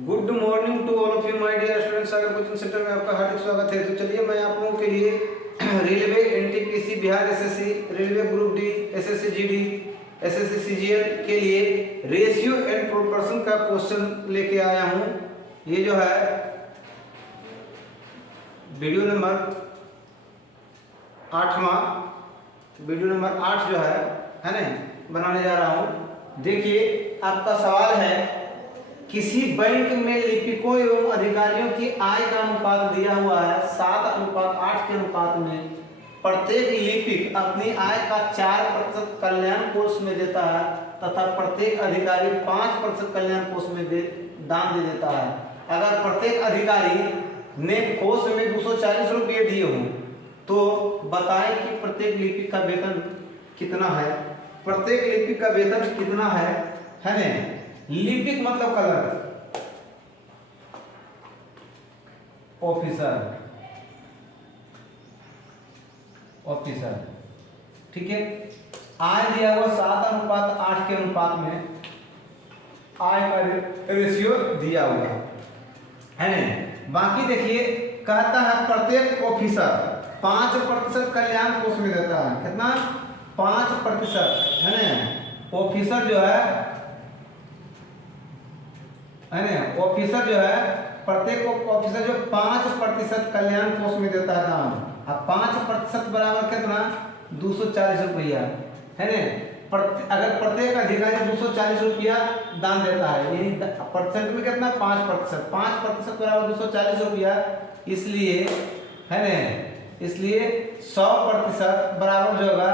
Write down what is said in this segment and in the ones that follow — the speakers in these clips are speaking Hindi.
Good morning to all of you my dear students. Sagar coaching centre में आपका हार्दिक स्वागत है। तो चलिए मैं आप लोगों के लिए railway NTPC Bihar SSC, railway group D, SSC GD, SSC CGL के लिए रेशियो एंड प्रोपोर्शन का क्वेश्चन लेके आया हूँ। ये जो है वीडियो नंबर 8 जो है ना, बनाने जा रहा हूँ। देखिए आपका सवाल है, किसी बैंक में लिपिकों एवं अधिकारियों की आय का अनुपात दिया हुआ है 7:8 के अनुपात में। प्रत्येक लिपिक अपनी आय का 4% कल्याण कोष में देता है तथा प्रत्येक अधिकारी 5% कल्याण कोष में दान दे देता है। अगर प्रत्येक अधिकारी ने कोष में 240 रुपये दिए हों तो बताएं कि प्रत्येक लिपिक का वेतन कितना है। प्रत्येक लिपिक का वेतन कितना है ना। लिपिक मतलब कलर, ऑफिसर, ठीक है। आय दिया हुआ 7:8 के अनुपात में आय का रेशियो दिया हुआ है ना। बाकी देखिए कहता है प्रत्येक ऑफिसर 5% कल्याण कोष में देता है। कितना? 5% है ना। ऑफिसर जो है ना, ऑफिसर जो है प्रत्येक ऑफिसर जो 5% कल्याण कोष में देता है दान। अब 5% बराबर कितना? 240 रुपया है ना। अगर प्रत्येक अधिकारी 240 रुपया दान देता है, यानी परसेंट में कितना? 5%। 5% बराबर 240 रुपया, इसलिए है ना, इसलिए 100% बराबर जो होगा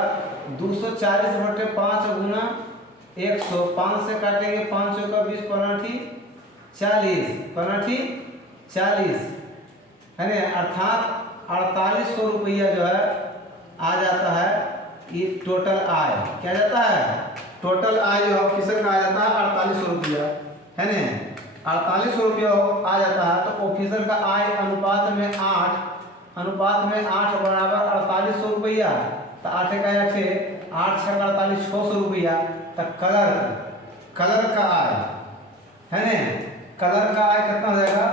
240/5 गुना 100। 5 से काटेंगे 5 का 20 पराठी 40 है ना, अर्थात 4800 रुपया जो है आ जाता है। ये टोटल आय क्या जाता है? टोटल आय जो ऑफिसर का आ जाता है 4800 रुपया है ना। 4800 रुपया आ जाता है तो ऑफिसर का आय अनुपात में 8 बराबर 4800 रुपया। तो 8 का 8 6 48 600 रुपया। तो कलर का आय है ना, कलर का आय कितना हो जाएगा?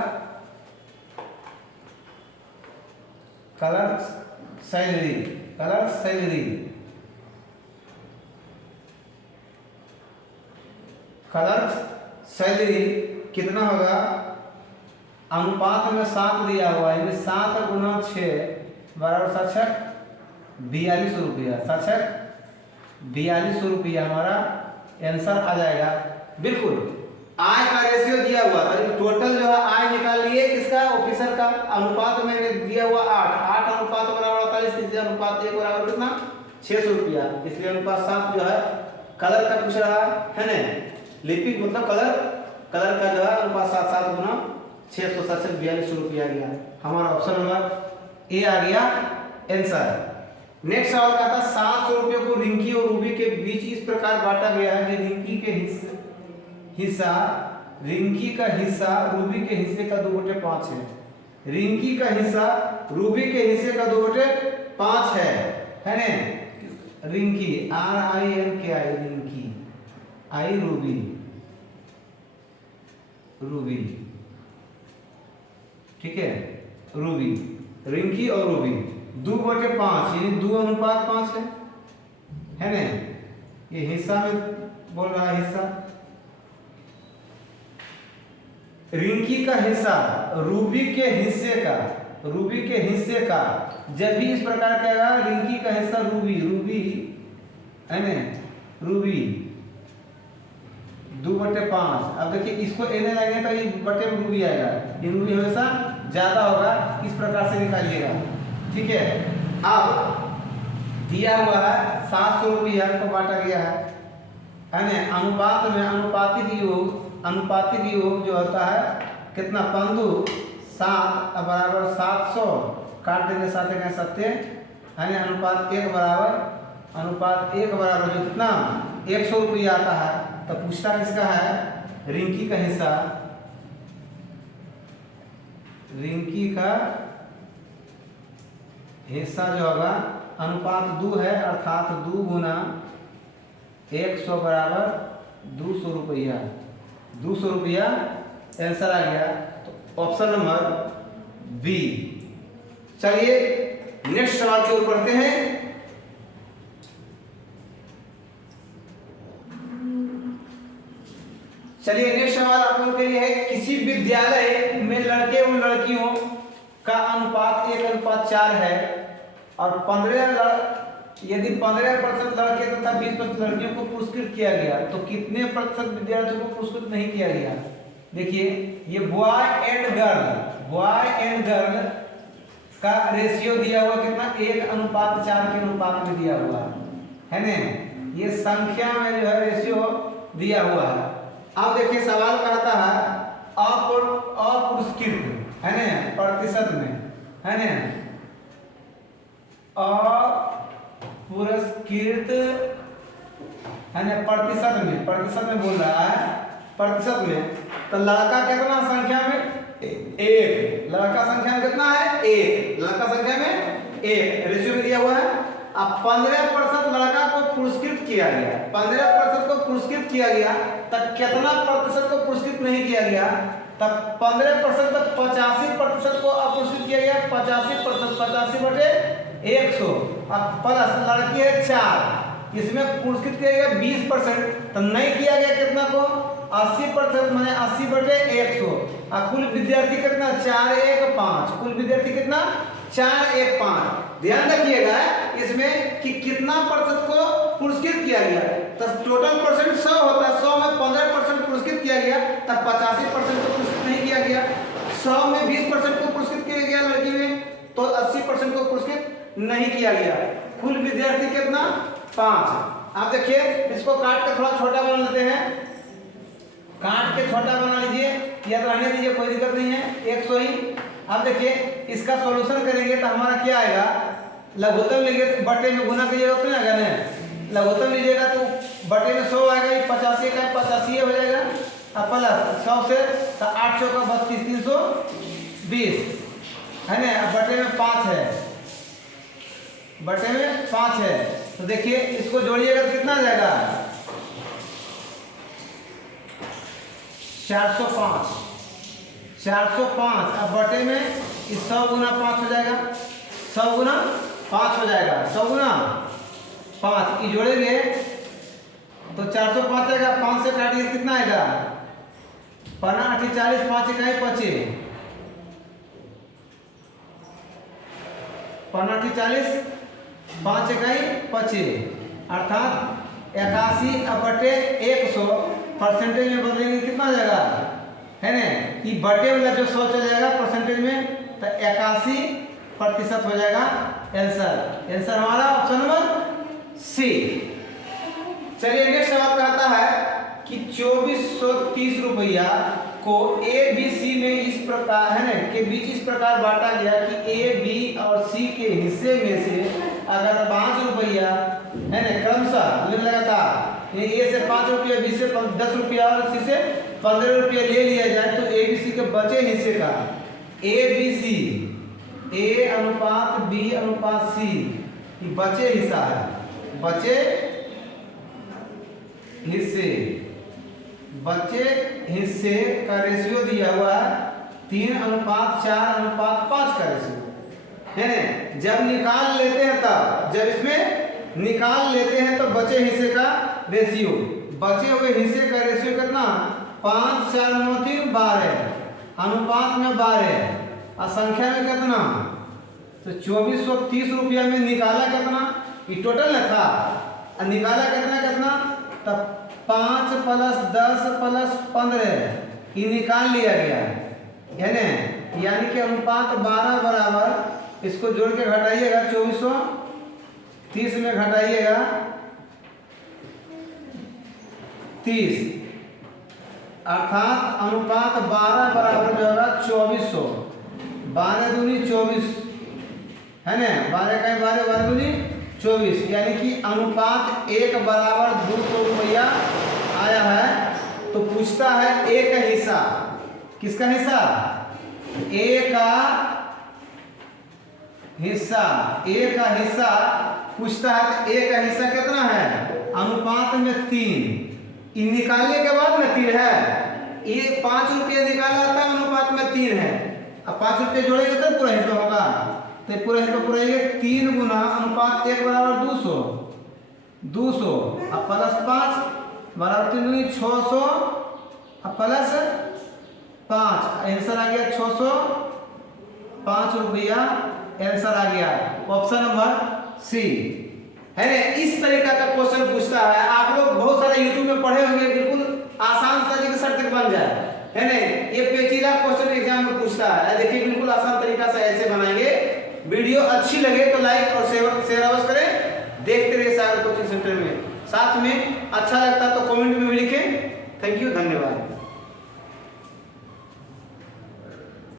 कलर सैलरी कितना होगा? अनुपात में 7 दिया हुआ है, यानी 7 गुना 6 बराबर 42 रुपया। 42 रुपया हमारा आंसर आ जाएगा। बिल्कुल आय का रेशियो दिया हुआ था, टोटल जो है आय निकालिए किसका? ऑफिसर का। अनुपात में दिया हुआ 8 अनुपात बराबर 48, इसलिए अनुपात 1 बराबर कितना? 600 रुपया, इसलिए अनुपात 7 जो है कलर का पूछ रहा है ना। लिपिक मतलब कलर का जो है अनुपात 7 गुना 600 42 रुपया आ गया। हमारा ऑप्शन नंबर ए आ गया आंसर। नेक्स्ट सवाल का था 700 रुपये को रिंकी और रूबी के बीच इस प्रकार बांटा गया है कि रिंकी का हिस्सा रूबी के हिस्से का 2/5 है। रिंकी का हिस्सा रूबी के हिस्से का 2/5 है ना। रिंकी RINKI, रिंकी, आई रूबी, ठीक है। रूबी, रिंकी और रूबी 2/5 यानी 2:5 है ना। ये हिस्सा में बोल रहा है, हिस्सा। रिंकी का हिस्सा रूबी के हिस्से का जब भी इस प्रकार कहेगा, रिंकी का हिस्सा रूबी है ना, रूबी 2/5। अब देखिए इसको एने लगेगा तो ये बटे में रूबी आएगा, ये रूबी हमेशा ज्यादा होगा, इस प्रकार से निकालिएगा, ठीक है। अब दिया हुआ है 700 रुपया को बांटा गया है ना। अनुपात में अनुपातिक योग जो होता है कितना? 7 बराबर 700, काट देंगे 7 है ना। अनुपात 1 बराबर जो कितना? 100 रुपया आता है। तो पूछता किसका है? रिंकी का हिस्सा। रिंकी का हिस्सा जो होगा अनुपात 2 है, अर्थात 2 गुना 100 बराबर 200 रुपया। 200 रुपया आंसर आ गया। तो ऑप्शन नंबर बी। चलिए नेक्स्ट सवाल की ओर बढ़ते हैं। चलिए नेक्स्ट सवाल आप लोगों के लिए है, किसी विद्यालय में लड़के और लड़कियों का अनुपात 1:4 है और 15 यदि 15% लड़के तथा 20% लड़कियों को पुरस्कृत किया गया तो कितने प्रतिशत विद्यार्थियों को पुरस्कृत नहीं किया गया। देखिए ये बॉय एंड गर्ल का रेशियो दिया हुआ कितना, 1:4 के अनुपात में दिया हुआ है ना। ये संख्या में जो है रेशियो दिया हुआ है। अब देखिए सवाल कहता है अपुरस्कृत है ना, प्रतिशत में है ना, पुरस्कृत है ना, प्रतिशत में बोल रहा है, प्रतिशत में। तो लड़का कितना संख्या में, एक। लड़का संख्या में कितना है, एक। लड़का संख्या में एक रेशियो में दिया हुआ है। अब 15% लड़का को पुरस्कृत किया गया, 15% को पुरस्कृत किया गया, तब कितना प्रतिशत को पुरस्कृत नहीं किया गया, तब 15% तक 85% को अपुरस्कृत किया गया। 85%, 85/100। अब प्लस लड़की है 4, इसमें पुरस्कृत किया गया 20%, तो नहीं किया गया कितना को, 80%, माने 80/100। और कुल विद्यार्थी कितना, 415। कुल विद्यार्थी कितना, 415। ध्यान रखिएगा इसमें कि कितना प्रतिशत को पुरस्कृत किया गया। तो टोटल परसेंट 100 होता है, 100 में 15% पुरस्कृत किया गया, तब 85% को पुरस्कृत नहीं किया गया। 100 में 20% को पुरस्कृत किया गया लड़की में, तो 80% को पुरस्कृत नहीं किया गया। कुल विद्यार्थी कितना, 5। आप देखिए इसको काट के थोड़ा छोटा बना लेते हैं, काट के छोटा बना लीजिए, याद रहने दीजिए, कोई दिक्कत नहीं है, 100 ही। अब देखिए इसका सॉल्यूशन करेंगे तो हमारा क्या आएगा, लघुत्तम लेंगे तो बटे में गुना कीजिएगा, उतना आएगा ना। लघुत्तम लीजिएगा तो बटे में 100 आएगा, ये 85 का 85 हो जाएगा। अब प्लस 100 से तो 800 का 32, 320 है ना। अब बटे में 5 है, बटे में 5 है, तो देखिए इसको जोड़िएगा तो कितना आ जाएगा, 405। 405। अब बटे में 100 गुना 5 हो जाएगा, 100 गुना 5 हो जाएगा, 100 गुना 5 की जोड़ेंगे तो 405 आएगा। 5 से काटिए कितना आएगा, 5 40, 5 इकाई 25, 5 40, 5 इकाई 25, अर्थात 81/100 परसेंटेज में बदलेंगे कितना आ जाएगा, है ना। कि बटे वाला जो 100 चल जाएगा परसेंटेज में, तो 81% हो जाएगा आंसर हमारा ऑप्शन नंबर सी। चलिए नेक्स्ट सवाल कहता है कि 2430 रुपया को ए बी सी में इस प्रकार है ना के बीच इस प्रकार बांटा गया कि ए बी और सी के हिस्से में से अगर 5 रुपया है ना क्रमशः लगातार ए से 5 रुपया, बी से 10 रुपया और सी से 15 रुपया ले लिया जाए, तो ए बी सी के बचे हिस्से का ए बी सी, ए अनुपात बी अनुपात सी की बचे हिस्सा है, बचे हिस्से का रेशियो दिया हुआ है 3:4:5 का रेशियो है ना। जब निकाल लेते हैं तब, जब इसमें निकाल लेते हैं तो बचे हिस्से का रेशियो, बचे हुए हिस्से का रेशियो कितना, 5, 4, 9, 3, 12, अनुपात में 12 और संख्या में कितना, तो 2430 रुपया में निकाला कितना, ये टोटल न था, निकाला कितना तब 5 + 10 + 15 ये निकाल लिया गया है ना। यानी कि अनुपात 12 बराबर, इसको जोड़ के घटाइएगा, 2430 में घटाइएगा 30, अर्थात अनुपात 12 बराबर जो होगा 2400, 12 दूनी 24 है ना, 12 का 12, 12 दूनी 24, यानी कि अनुपात 1 बराबर 200 रुपया आया है। तो पूछता है ए का हिस्सा, किसका हिस्सा, ए का हिस्सा पूछता है। ए का हिस्सा कितना है, अनुपात में 3, निकालने के बाद में 3 है, ये 5 रुपये निकाला तब अनुपात में 3 है। अब 5 रुपये जोड़ेंगे तब पूरा हिस्सा होगा, तो पूरा हिस्सा पूरेंगे 3 गुना अनुपात 1 बराबर 200, 200 अब प्लस 5 बराबर 3 दूनी 600 अब प्लस 5, आंसर आ गया 605 रुपया, आंसर आ गया ऑप्शन नंबर सी है ना। इस तरीका का क्वेश्चन पूछता है, आप लोग बहुत सारे यूट्यूब में पढ़े होंगे, बिल्कुल आसान तरीके से सर्किट बन जाए है ना। ये पेचीदा क्वेश्चन एग्जाम में पूछता है, देखिए बिल्कुल आसान तरीका से ऐसे बनाएंगे। वीडियो अच्छी लगे तो लाइक और शेयर अवश्य करें, देखते रहिए सागर कोचिंग सेंटर में। साथ में अच्छा लगता तो कमेंट में भी लिखें। थैंक यू, धन्यवाद।